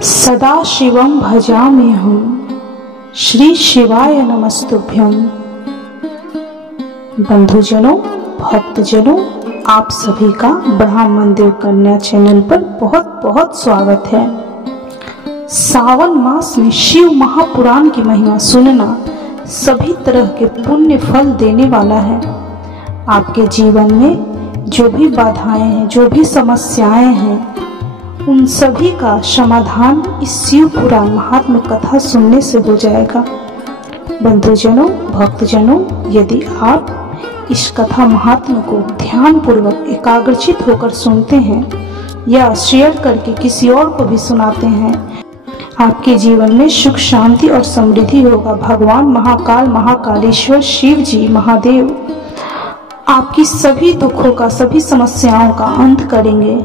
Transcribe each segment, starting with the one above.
सदा शिवम भजाम्यहम्, श्री शिवाय नमस्तुभ्यं। बंधुजनों, भक्तजनों, आप सभी का ब्रह्म मंदिर कन्या चैनल पर बहुत बहुत स्वागत है। सावन मास में शिव महापुराण की महिमा सुनना सभी तरह के पुण्य फल देने वाला है। आपके जीवन में जो भी बाधाएं हैं, जो भी समस्याएं हैं, उन सभी का समाधान इस शिव पुराण महात्म कथा सुनने से हो जाएगा। बंधुजनों, भक्तजनों, यदि आप इस कथा महात्म को ध्यान पूर्वक एकाग्रचित होकर सुनते हैं या शेयर करके किसी और को भी सुनाते हैं, आपके जीवन में सुख, शांति और समृद्धि होगा। भगवान महाकाल, महाकालेश्वर शिव जी, महादेव आपकी सभी दुखों का, सभी समस्याओं का अंत करेंगे।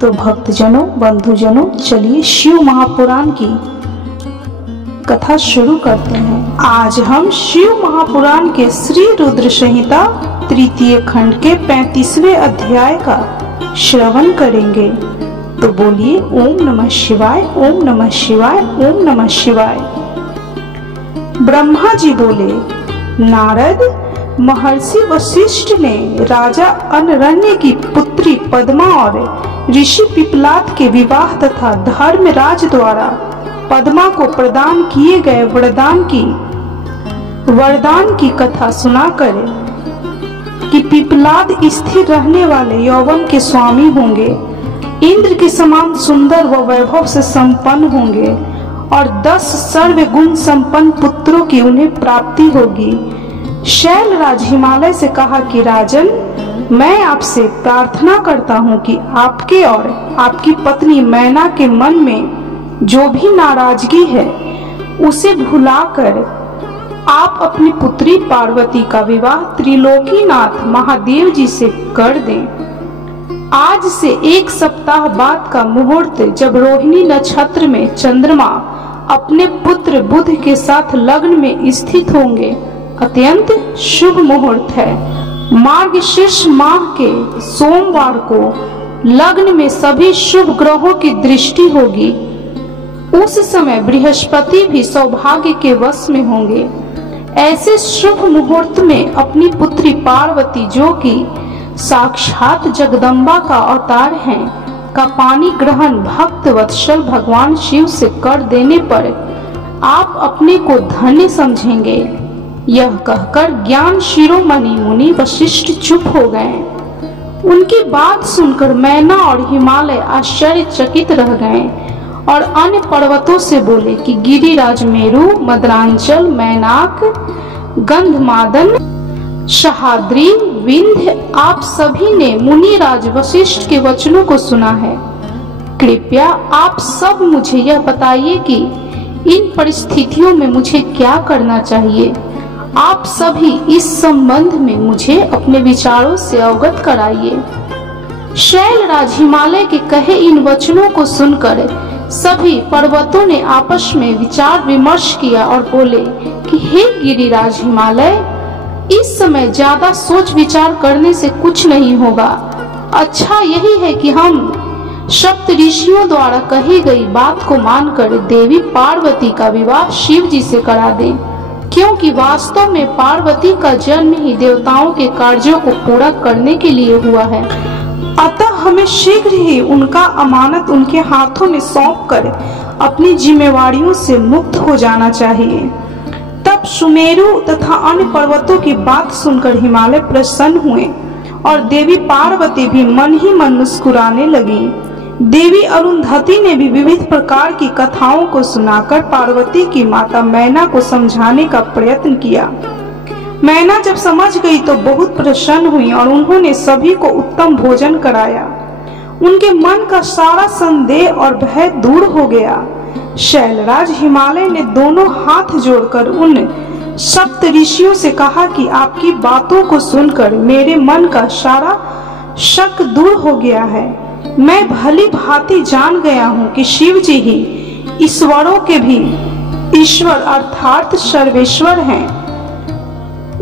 तो भक्तजनों, बंधुजनों, चलिए शिव महापुराण की कथा शुरू करते हैं। आज हम शिव महापुराण के श्री रुद्र संहिता तृतीय खंड के 35वें अध्याय का श्रवण करेंगे। तो बोलिए ओम नमः शिवाय, ओम नमः शिवाय, ओम नमः शिवाय। ब्रह्मा जी बोले, नारद, महर्षि वशिष्ठ ने राजा अनरण्य की पुत्री पद्मा और ऋषि पिपलाद के विवाह तथा धर्मराज द्वारा पद्मा को प्रदान किए गए वरदान की कथा सुनाकर कि पिपलाद स्थिर रहने वाले यौवन के स्वामी होंगे, इंद्र के समान सुंदर व वैभव से संपन्न होंगे और 10 सर्वगुण संपन्न पुत्रों की उन्हें प्राप्ति होगी। शैलराज हिमालय से कहा कि राजन, मैं आपसे प्रार्थना करता हूँ कि आपके और आपकी पत्नी मैना के मन में जो भी नाराजगी है उसे भुलाकर आप अपनी पुत्री पार्वती का विवाह त्रिलोकीनाथ महादेव जी से कर दें। आज से 1 सप्ताह बाद का मुहूर्त, जब रोहिणी नक्षत्र में चंद्रमा अपने पुत्र बुध के साथ लग्न में स्थित होंगे, अत्यंत शुभ मुहूर्त है। मार्गशीर्ष माह के सोमवार को लग्न में सभी शुभ ग्रहों की दृष्टि होगी। उस समय बृहस्पति भी सौभाग्य के वश में होंगे। ऐसे शुभ मुहूर्त में अपनी पुत्री पार्वती, जो कि साक्षात जगदम्बा का अवतार हैं, का पानी ग्रहण भक्त वत्सल भगवान शिव से कर देने पर आप अपने को धन्य समझेंगे। यह कहकर ज्ञान शिरोमणि मुनि वशिष्ठ चुप हो गए। उनकी बात सुनकर मैना और हिमालय आश्चर्यचकित रह गए और अन्य पर्वतों से बोले कि गिरिराज मेरु, मदरांचल, मैनाक, गंधमादन, सहाद्री, विंध्य, आप सभी ने मुनिराज वशिष्ठ के वचनों को सुना है। कृपया आप सब मुझे यह बताइए कि इन परिस्थितियों में मुझे क्या करना चाहिए। आप सभी इस संबंध में मुझे अपने विचारों से अवगत कराइए। शैलराज हिमालय के कहे इन वचनों को सुनकर सभी पर्वतों ने आपस में विचार विमर्श किया और बोले कि हे गिरिराज हिमालय, इस समय ज्यादा सोच विचार करने से कुछ नहीं होगा। अच्छा यही है कि हम सप्त ऋषियों द्वारा कही गई बात को मानकर देवी पार्वती का विवाह शिव जी से करा दें, क्योंकि वास्तव में पार्वती का जन्म ही देवताओं के कार्यों को पूरा करने के लिए हुआ है। अतः हमें शीघ्र ही उनका अमानत उनके हाथों में सौंपकर अपनी जिम्मेवारियों से मुक्त हो जाना चाहिए। तब सुमेरु तथा अन्य पर्वतों की बात सुनकर हिमालय प्रसन्न हुए और देवी पार्वती भी मन ही मन मुस्कुराने लगी। देवी अरुंधति ने भी विविध प्रकार की कथाओं को सुनाकर पार्वती की माता मैना को समझाने का प्रयत्न किया। मैना जब समझ गई तो बहुत प्रसन्न हुई और उन्होंने सभी को उत्तम भोजन कराया। उनके मन का सारा संदेह और भय दूर हो गया। शैलराज हिमालय ने दोनों हाथ जोड़कर उन सप्त ऋषियों से कहा कि आपकी बातों को सुनकर मेरे मन का सारा शक दूर हो गया है। मैं भली भांति जान गया हूँ कि शिव जी ही ईश्वरों के भी ईश्वर अर्थात सर्वेश्वर हैं।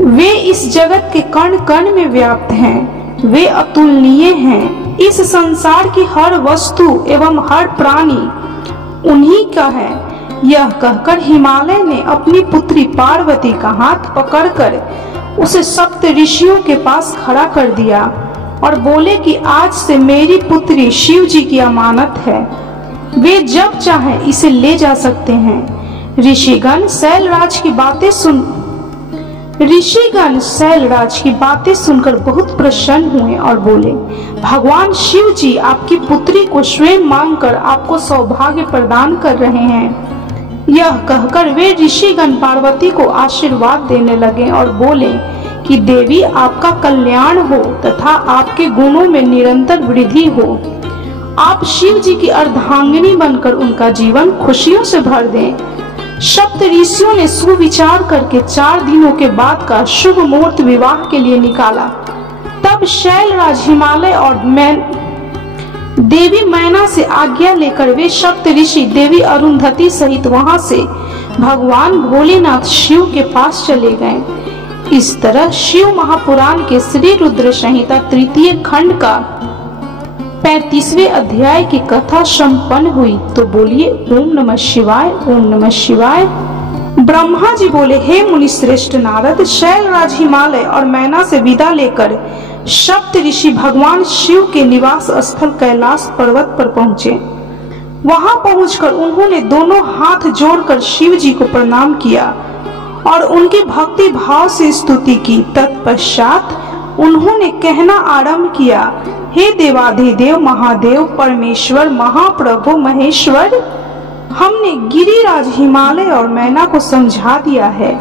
वे इस जगत के कण कण में व्याप्त हैं। वे अतुलनीय हैं। इस संसार की हर वस्तु एवं हर प्राणी उन्हीं का है। यह कहकर हिमालय ने अपनी पुत्री पार्वती का हाथ पकड़कर उसे सप्त ऋषियों के पास खड़ा कर दिया और बोले कि आज से मेरी पुत्री शिव जी की अमानत है, वे जब चाहे इसे ले जा सकते हैं। ऋषिगण शैलराज की बातें सुनकर बहुत प्रसन्न हुए और बोले, भगवान शिव जी आपकी पुत्री को स्वयं मांगकर आपको सौभाग्य प्रदान कर रहे हैं। यह कहकर वे ऋषिगण पार्वती को आशीर्वाद देने लगे और बोले कि देवी आपका कल्याण हो तथा आपके गुणों में निरंतर वृद्धि हो। आप शिव जी की अर्धांगिनी बनकर उनका जीवन खुशियों से भर दें। सप्त ऋषियों ने सुविचार करके 4 दिनों के बाद का शुभ मुहूर्त विवाह के लिए निकाला। तब शैलराज हिमालय और देवी मैना से आज्ञा लेकर वे सप्त ऋषि देवी अरुंधति सहित वहां से भगवान भोलेनाथ शिव के पास चले गए। इस तरह शिव महापुराण के श्री रुद्र संहिता 3य खंड का 35वें अध्याय की कथा संपन्न हुई। तो बोलिए ओम नमः शिवाय, ओम नमः शिवाय। ब्रह्मा जी बोले, हे मुनि श्रेष्ठ नारद, शैलराज हिमालय और मैना से विदा लेकर सप्त ऋषि भगवान शिव के निवास स्थल कैलाश पर्वत पर पहुँचे। वहां पहुंचकर उन्होंने दोनों हाथ जोड़कर शिव जी को प्रणाम किया और उनकी भक्ति भाव से स्तुति की। तत्पश्चात उन्होंने कहना आरंभ किया, हे देवाधिदेव महादेव परमेश्वर महाप्रभु महेश्वर, हमने गिरिराज हिमालय और मैना को समझा दिया है,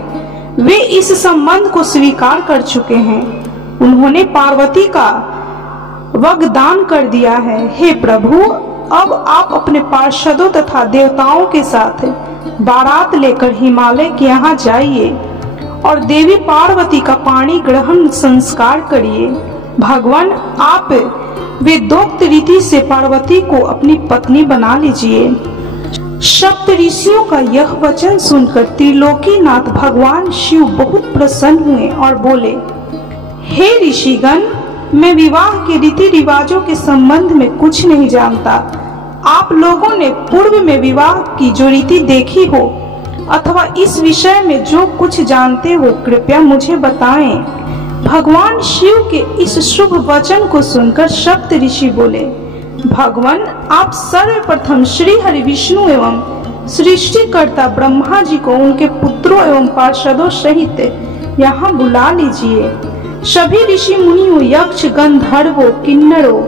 वे इस संबंध को स्वीकार कर चुके हैं। उन्होंने पार्वती का वाग्दान कर दिया है। हे प्रभु, अब आप अपने पार्षदों तथा देवताओं के साथ बारात लेकर हिमालय के यहाँ जाइए और देवी पार्वती का पाणी ग्रहण संस्कार करिए। भगवान आप वेदोक्त रीति से पार्वती को अपनी पत्नी बना लीजिए। सप्त ऋषियों का यह वचन सुनकर त्रिलोकीनाथ भगवान शिव बहुत प्रसन्न हुए और बोले, हे ऋषिगण, मैं विवाह के रीति रिवाजों के संबंध में कुछ नहीं जानता। आप लोगों ने पूर्व में विवाह की जो रीति देखी हो अथवा इस विषय में जो कुछ जानते हो कृपया मुझे बताएं। भगवान शिव के इस शुभ वचन को सुनकर सप्त ऋषि बोले, भगवान आप सर्वप्रथम श्री हरि विष्णु एवं सृष्टिकर्ता ब्रह्मा जी को उनके पुत्रों एवं पार्षदों सहित यहाँ बुला लीजिए। सभी ऋषि मुनियों, यक्ष, गंधर्वों, किन्नरों,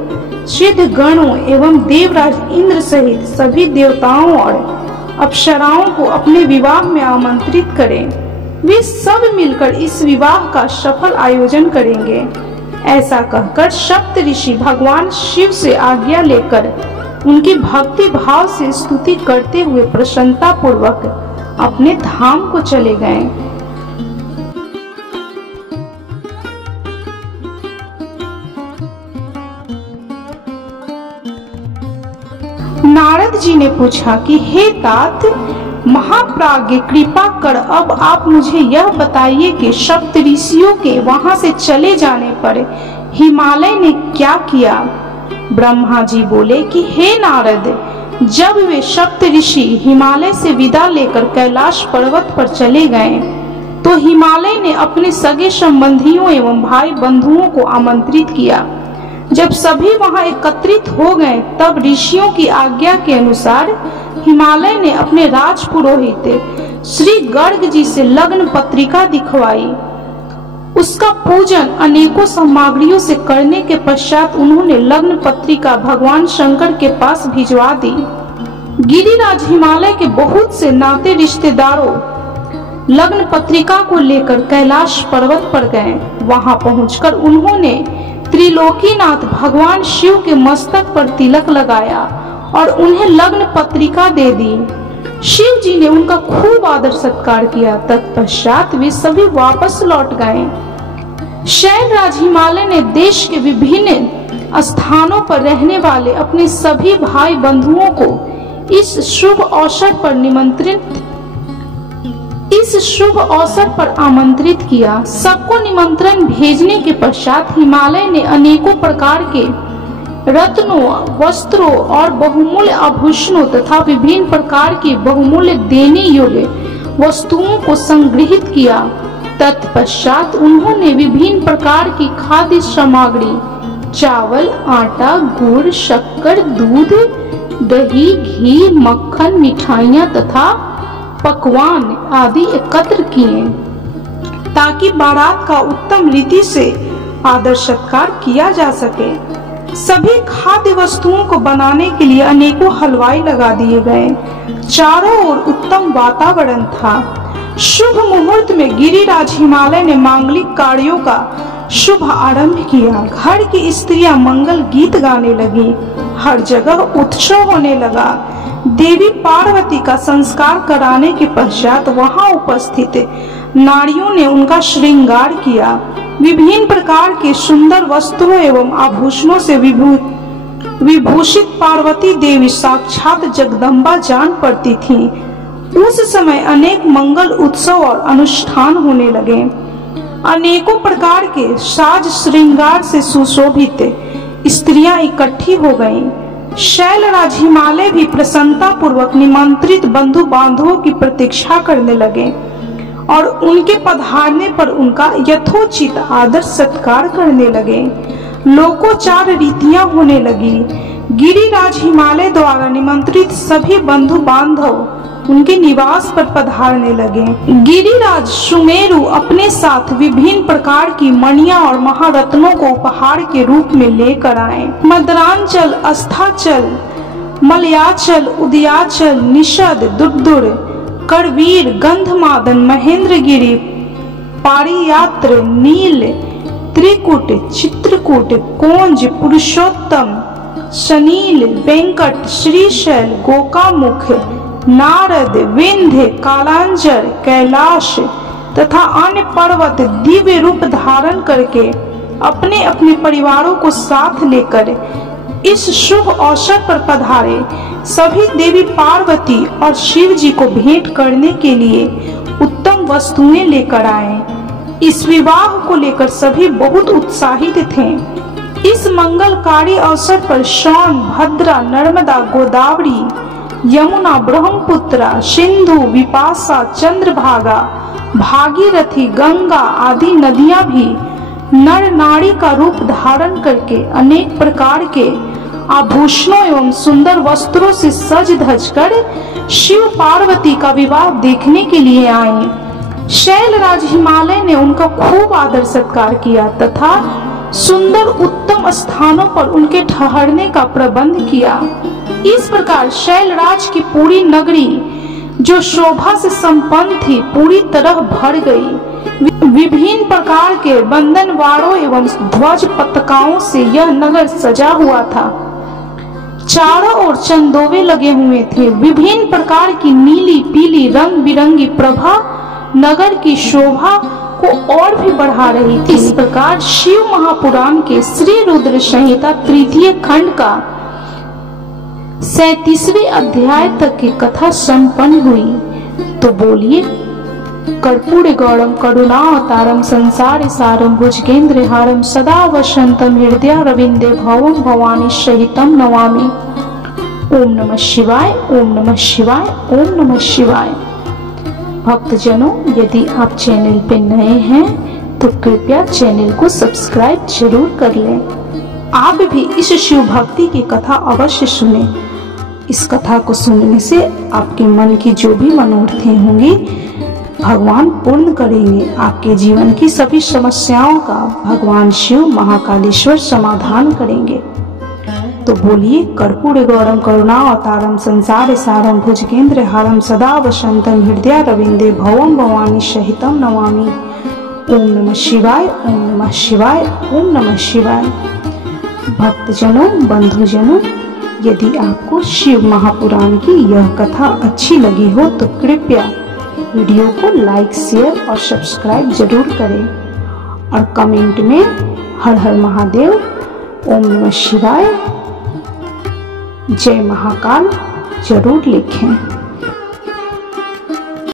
सिद्ध गणों एवं देवराज इंद्र सहित सभी देवताओं और अप्सराओं को अपने विवाह में आमंत्रित करें। वे सब मिलकर इस विवाह का सफल आयोजन करेंगे। ऐसा कहकर सप्त ऋषि भगवान शिव से आज्ञा लेकर उनकी भक्ति भाव से स्तुति करते हुए प्रसन्नता पूर्वक अपने धाम को चले गए। नारद जी ने पूछा कि हे तात महाप्राज्ञ, कृपा कर अब आप मुझे यह बताइए कि सप्त ऋषियों के वहां से चले जाने पर हिमालय ने क्या किया। ब्रह्मा जी बोले कि हे नारद, जब वे सप्त ऋषि हिमालय से विदा लेकर कैलाश पर्वत पर चले गए तो हिमालय ने अपने सगे संबंधियों एवं भाई बंधुओं को आमंत्रित किया। जब सभी वहां एकत्रित हो गए तब ऋषियों की आज्ञा के अनुसार हिमालय ने अपने राजपुरोहित श्री गर्ग जी से लग्न पत्रिका दिखवाई। उसका पूजन अनेकों सामग्रियों से करने के पश्चात उन्होंने लग्न पत्रिका भगवान शंकर के पास भिजवा दी। गिरिराज हिमालय के बहुत से नाते रिश्तेदारों लग्न पत्रिका को लेकर कैलाश पर्वत पर गए। वहां पहुंचकर उन्होंने त्रिलोकीनाथ भगवान शिव के मस्तक पर तिलक लगाया और उन्हें लग्न पत्रिका दे दी। शिव जी ने उनका खूब आदर सत्कार किया। तत्पश्चात वे सभी वापस लौट गए। शैलराज हिमालय ने देश के विभिन्न स्थानों पर रहने वाले अपने सभी भाई बंधुओं को इस शुभ अवसर पर निमंत्रित इस शुभ अवसर पर आमंत्रित किया। सबको निमंत्रण भेजने के पश्चात हिमालय ने अनेकों प्रकार के रत्नों, वस्त्रों और बहुमूल्य आभूषणों तथा विभिन्न प्रकार की बहुमूल्य देने योग्य वस्तुओं को संग्रहित किया। तत्पश्चात उन्होंने विभिन्न प्रकार की खाद्य सामग्री, चावल, आटा, गुड़, शक्कर, दूध, दही, घी, मक्खन, मिठाइयाँ तथा पकवान आदि एकत्र किए ताकि बारात का उत्तम रीति से आदर सत्कार किया जा सके। सभी खाद्य वस्तुओं को बनाने के लिए अनेकों हलवाई लगा दिए गए। चारों ओर उत्तम वातावरण था। शुभ मुहूर्त में गिरिराज हिमालय ने मांगलिक कार्यों का शुभ आरंभ किया। घर की स्त्रियां मंगल गीत गाने लगी। हर जगह उत्सव होने लगा। देवी पार्वती का संस्कार कराने के पश्चात वहां उपस्थित नारियों ने उनका श्रृंगार किया। विभिन्न प्रकार के सुंदर वस्त्रों एवं आभूषणों से विभूषित पार्वती देवी साक्षात जगदम्बा जान पड़ती थीं। उस समय अनेक मंगल उत्सव और अनुष्ठान होने लगे। अनेकों प्रकार के साज श्रृंगार से सुशोभित स्त्रियां इकट्ठी हो गईं। शैलराज हिमालय भी प्रसन्नता पूर्वक निमंत्रित बंधु बांधवों की प्रतीक्षा करने लगे और उनके पधारने पर उनका यथोचित आदर सत्कार करने लगे। लोकोचार रीतियां होने लगी। गिरिराज हिमालय द्वारा निमंत्रित सभी बंधु बांधव उनके निवास पर पधारने लगे। गिरिराज सुमेरु अपने साथ विभिन्न प्रकार की मणियां और महारत्नों को उपहार के रूप में लेकर आए। मदरांचल, अस्ताचल, मलयाचल, उदयाचल, निषद, दुर्दुर, करवीर, गंधमादन, महेंद्रगिरी, पारियात्र, नील, त्रिकुट, चित्रकूट, कोंज, पुरुषोत्तम, सनील, वेंकट, श्रीशैल, गोकामुख, नारद, विंध्य, कालांजर, कैलाश तथा अन्य पर्वत दिव्य रूप धारण करके अपने अपने परिवारों को साथ लेकर इस शुभ अवसर पर पधारे। सभी देवी पार्वती और शिव जी को भेंट करने के लिए उत्तम वस्तुएं लेकर आए। इस विवाह को लेकर सभी बहुत उत्साहित थे। इस मंगलकारी अवसर पर सोन, भद्रा, नर्मदा, गोदावरी, यमुना, ब्रह्मपुत्रा, सिंधु, विपाशा, चंद्रभागा, भागीरथी, गंगा आदि नदियां भी नर नारी का रूप धारण करके अनेक प्रकार के आभूषणों एवं सुंदर वस्त्रों से सज धज कर शिव पार्वती का विवाह देखने के लिए आए। शैलराज हिमालय ने उनका खूब आदर सत्कार किया तथा सुंदर उत्तम स्थानों पर उनके ठहरने का प्रबंध किया। इस प्रकार शैलराज की पूरी नगरी जो शोभा से संपन्न थी पूरी तरह भर गई। विभिन्न प्रकार के बंधनवारों एवं ध्वज पताकाओं से यह नगर सजा हुआ था। चारों ओर चंदोवे लगे हुए थे। विभिन्न प्रकार की नीली, पीली, रंग बिरंगी प्रभा नगर की शोभा को और भी बढ़ा रही थी। इस प्रकार शिव महापुराण के श्री रुद्र संहिता तृतीय खंड का 37वें अध्याय तक की कथा संपन्न हुई। तो बोलिए, कर्पूर गौरम करुणावतारम संसार सारम भुजगेंद्र हारम सदा वसंतम हृदय रविंदे भवम भवानी सहितम नमामि। ओम नमः शिवाय, ओम नमः शिवाय, ओम नमः शिवाय। भक्तजनों, यदि आप चैनल पे नए हैं तो कृपया चैनल को सब्सक्राइब जरूर कर लें। आप भी इस शिव भक्ति की कथा अवश्य सुने। इस कथा को सुनने से आपके मन की जो भी मनोरथें होंगी भगवान पूर्ण करेंगे। आपके जीवन की सभी समस्याओं का भगवान शिव महाकालेश्वर समाधान करेंगे। तो बोलिए, कर्पूर गौरम करुणावतारम संसार सारम भुजगेंद्र हारम सदा वसंतम हृदय रविंदे भवम भवानी सहितम नमामि। ओम नमः शिवाय, ओम नमः शिवाय, ओम नमः शिवाय। भक्तजनों, बंधुजनों, यदि आपको शिव महापुराण की यह कथा अच्छी लगी हो तो कृपया वीडियो को लाइक, शेयर और सब्सक्राइब जरूर करें और कमेंट में हर हर महादेव, ओम नमः शिवाय, जय महाकाल जरूर लिखें।